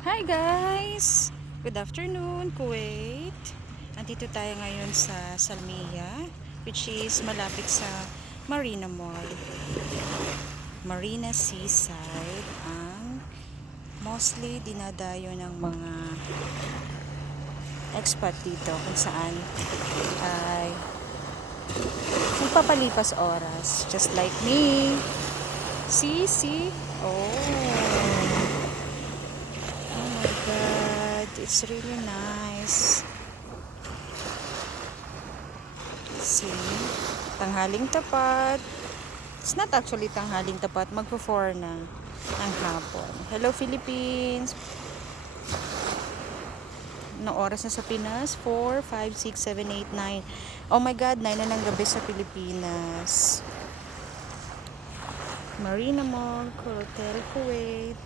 Hi guys! Good afternoon, Kuwait. Andito tayo ngayon sa Salmiya, which is malapit sa Marina Mall. Marina Seaside ang mostly dinadayo ng mga expat dito kung saan ay nagpapalipas oras. Just like me. See? Oh. Oh my god, it's really nice. See? Tanghaling tapat. It's not actually tanghaling tapat. Magpo-4 na ng hapon. Hello, Philippines! Anong oras na sa Pinas? 4, 5, 6, 7, 8, 9. Oh my god, 9 na ng gabi sa Pilipinas. Marina Mall, Hotel Kuwait.